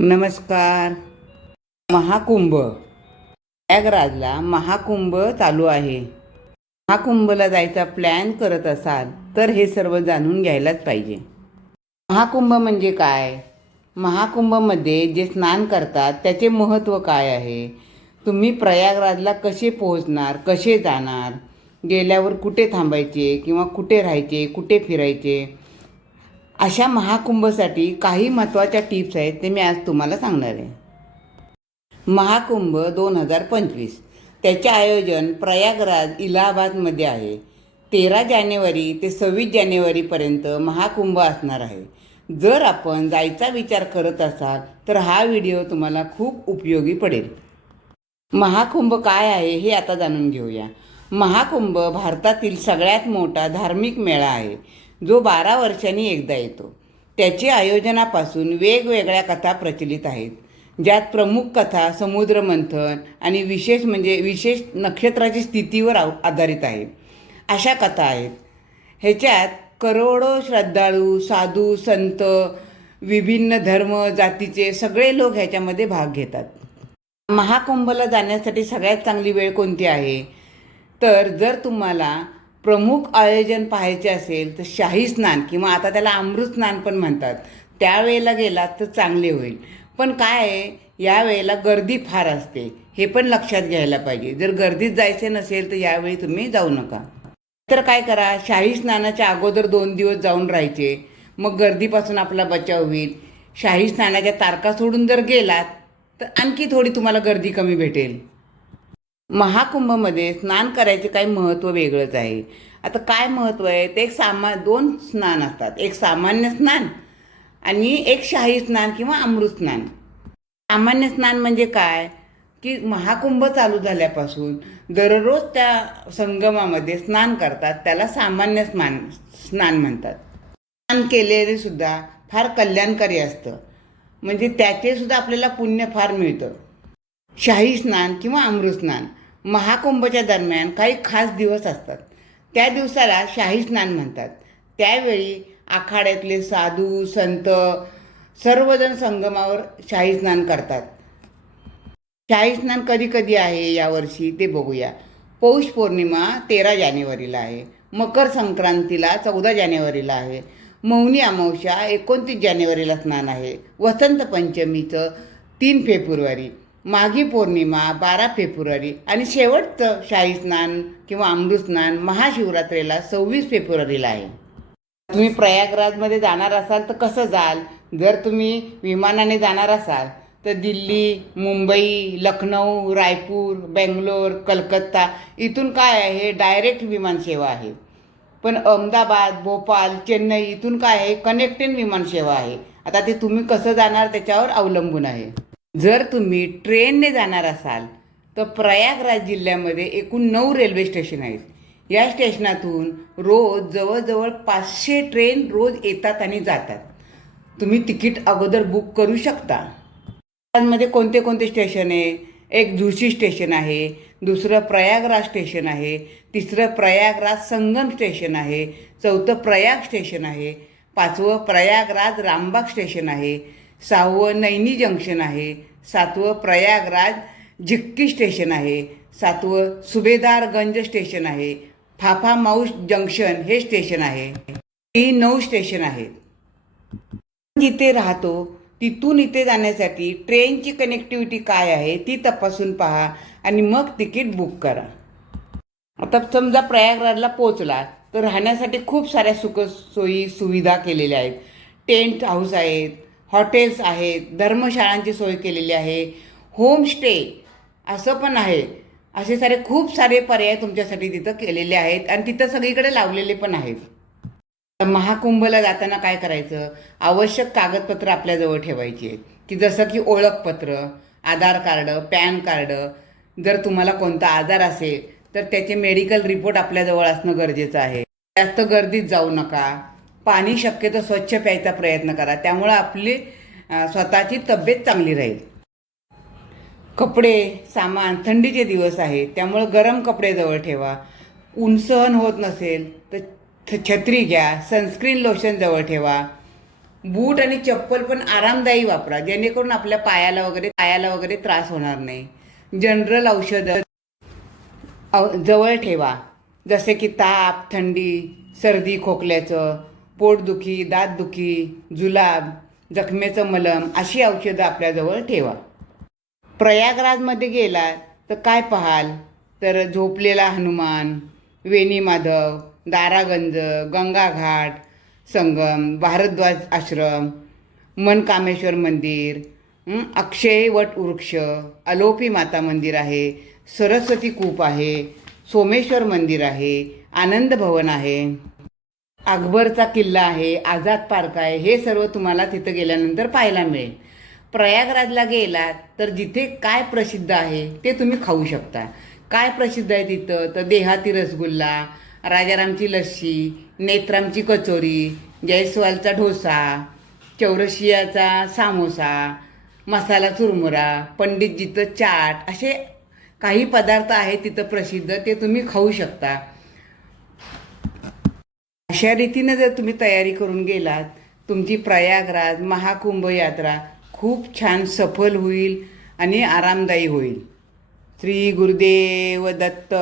नमस्कार. महाकुंभ. प्रयागराजला महाकुंभ चालू आहे. महाकुंभला जायचा प्लॅन करत असाल तर हे सर्व जाणून घ्यायलाच पाहिजे. महाकुंभ म्हणजे काय? महाकुंभमध्ये जे स्नान करतात त्याचे महत्त्व काय आहे? तुम्ही प्रयागराजला कसे पोहोचणार कसे जाणार? गेल्यावर कुठे थांबायचे किंवा कुठे राहायचे कुठे फिरायचे? अशा महाकुंभसाठी काही महत्त्वाच्या टिप्स आहेत ते मी आज तुम्हाला सांगणार आहे. महाकुंभ दोन हजार पंचवीस. त्याचे आयोजन प्रयागराज इलाहाबादमध्ये आहे. तेरा जानेवारी ते सव्वीस जानेवारीपर्यंत महाकुंभ असणार आहे. जर आपण जायचा विचार करत असाल तर हा व्हिडिओ तुम्हाला खूप उपयोगी पडेल. महाकुंभ काय आहे हे आता जाणून घेऊया. महाकुंभ भारतातील सगळ्यात मोठा धार्मिक मेळा आहे. जो बारा वर्षांनी एकदा येतो. त्याची आयोजनापासून वेगवेगळ्या कथा प्रचलित आहेत. ज्यात प्रमुख कथा समुद्रमंथन आणि विशेष म्हणजे विशेष नक्षत्राची स्थितीवर आव- आधारित आहे अशा कथा आहेत. ह्याच्यात करोडो श्रद्धाळू साधू संत विभिन्न धर्म जातीचे सगळे लोक ह्याच्यामध्ये भाग घेतात. महाकुंभला जाण्यासाठी सगळ्यात चांगली वेळ कोणती आहे? तर जर तुम्हाला प्रमुख आयोजन पाहायचे असेल तर शाही स्नान किंवा आता त्याला अमृत स्नान पण म्हणतात. त्यावेळेला गेलात तर चांगले होईल. पण काय आहे? यावेळेला गर्दी फार असते. हे पण लक्षात घ्यायला पाहिजे. जर गर्दीत जायचे नसेल तर यावेळी तुम्ही जाऊ नका. तर काय करा? शाही स्नानाच्या अगोदर दोन दिवस जाऊन राहायचे. मग गर्दीपासून आपला बचाव होईल. शाही स्नानाच्या तारखा सोडून जर गेलात तर आणखी थोडी तुम्हाला गर्दी कमी भेटेल. महाकुंभमध्ये स्नान करायचे काही महत्त्व वेगळंच आहे. आता काय महत्त्व आहे? ते एक सामा दोन स्नान असतात. एक सामान्य स्नान आणि एक शाही स्नान किंवा अमृत स्नान. सामान्य स्नान म्हणजे काय? की महाकुंभ चालू झाल्यापासून दररोज त्या संगमामध्ये स्नान करतात. त्याला सामान्य स्नान स्नान म्हणतात. स्नान केलेले सुद्धा फार कल्याणकारी असतं. म्हणजे त्याचे सुद्धा आपल्याला पुण्य फार मिळतं. शाही स्नान किंवा अमृत स्नान. महाकुंभच्या दरम्यान काही खास दिवस असतात. त्या दिवसाला शाही स्नान म्हणतात. त्यावेळी आखाड्यातले साधू संत सर्वजण संगमावर शाही स्नान करतात. शाही स्नान कधी कधी आहे यावर्षी ते बघूया. पौष पौर्णिमा तेरा जानेवारीला आहे. मकर संक्रांतीला चौदा जानेवारीला आहे. मौनी अमावस्या एकोणतीस जानेवारीला स्नान आहे. वसंत पंचमीचं तीन फेब्रुवारी. माघी पौर्णिमा बारा फेब्रुवारी आणि शेवटचं शाही स्नान किंवा अमृतस्नान महाशिवरात्रीला सव्वीस फेब्रुवारीला आहे. तुम्ही प्रयागराजमध्ये जाणार असाल तर कसं जाल? जर तुम्ही विमानाने जाणार असाल तर दिल्ली मुंबई लखनौ रायपूर बेंगलोर कलकत्ता इथून काय आहे? हे डायरेक्ट विमानसेवा आहे. पण अहमदाबाद भोपाल चेन्नई इथून काय आहे? कनेक्टेड विमानसेवा आहे. आता ते तुम्ही कसं जाणार त्याच्यावर अवलंबून आहे. जर तुम्ही ट्रेनने जाणार असाल तर प्रयागराज जिल्ह्यामध्ये एकूण नऊ रेल्वे स्टेशन आहेत. या स्टेशनातून रोज जवळजवळ पाचशे ट्रेन रोज येतात आणि जातात. तुम्ही तिकीट अगोदर बुक करू शकता. मध्ये कोणते कोणते स्टेशन आहे? एक झुशी स्टेशन आहे दुसरं प्रयागराज स्टेशन आहे तिसरं प्रयागराज संगम स्टेशन आहे चौथं प्रयाग स्टेशन आहे पाचवं प्रयागराज रामबाग स्टेशन आहे सहावं नैनी जंक्शन आहे. सातवं प्रयागराज झिक्की स्टेशन आहे. सातवं सुभेदारगंज स्टेशन आहे. फाफा माऊस जंक्शन हे स्टेशन आहे. ही नऊ स्टेशन आहेत. जिथे राहतो तिथून इथे जाण्यासाठी ट्रेनची कनेक्टिव्हिटी काय आहे ती तपासून पहा आणि मग तिकीट बुक करा. आता समजा प्रयागराजला पोचला तर राहण्यासाठी खूप साऱ्या सुख सोयी सुविधा केलेल्या आहेत. टेंट हाऊस आहेत हॉटेल्स आहेत धर्मशाळांची सोय केलेली आहे होमस्टे असं पण आहे. असे सारे खूप सारे पर्याय तुमच्यासाठी तिथं केलेले आहेत आणि तिथं सगळीकडे लावलेले पण आहेत. महाकुंभला जाताना काय करायचं? आवश्यक कागदपत्र आपल्याजवळ ठेवायची आहेत. की जसं की ओळखपत्र आधार कार्ड पॅन कार्ड जर तुम्हाला कोणता आजार असेल तर त्याचे मेडिकल रिपोर्ट आपल्याजवळ असणं गरजेचं आहे. जास्त गर्दीत जाऊ नका. पाणी शक्यतो स्वच्छ प्यायचा प्रयत्न करा. त्यामुळं आपली स्वतःची तब्येत चांगली राहील. कपडे सामान थंडीचे दिवस आहेत. त्यामुळं गरम कपडे जवळ ठेवा. ऊन सहन होत नसेल तर छ- छत्री घ्या. सनस्क्रीन लोशन जवळ ठेवा. बूट आणि चप्पल पण आरामदायी वापरा. जेणेकरून आपल्या पायाला वगैरे पायाला वगैरे त्रास होणार नाही. जनरल औषधं औ- जवळ ठेवा. जसे की ताप थंडी सर्दी खोकल्याचं पोटदुखी दातदुखी जुलाब जखमेचं मलम अशी औषधं आपल्याजवळ ठेवा. प्रयागराजमध्ये गेला तर काय पाहाल? तर झोपलेला हनुमान वेणी माधव दारागंज गंगाघाट संगम भारद्वाज आश्रम मनकामेश्वर मंदिर अक्षय वट वृक्ष अलोपी माता मंदिर आहे सरस्वती कूप आहे सोमेश्वर मंदिर आहे आनंद भवन आहे. अकबरचा किल्ला आहे आझाद पार्क आहे हे सर्व तुम्हाला तिथं गेल्यानंतर पाहायला मिळेल. प्रयागराजला गेलात तर जिथे काय प्रसिद्ध आहे ते तुम्ही खाऊ शकता. काय प्रसिद्ध आहे तिथं? तर देहाती रसगुल्ला राजारामची लस्सी नेत्रामची कचोरी जयस्वालचा डोसा चौरशियाचा सामोसा मसाला चुरमुरा पंडितजीचं चाट असे काही पदार्थ आहेत तिथं प्रसिद्ध ते तुम्ही खाऊ शकता. अशा रीतीनं जर तुम्ही तयारी करून गेलात तुमची प्रयागराज महाकुंभ यात्रा खूप छान सफल होईल आणि आरामदायी होईल. श्री गुरुदेव दत्त.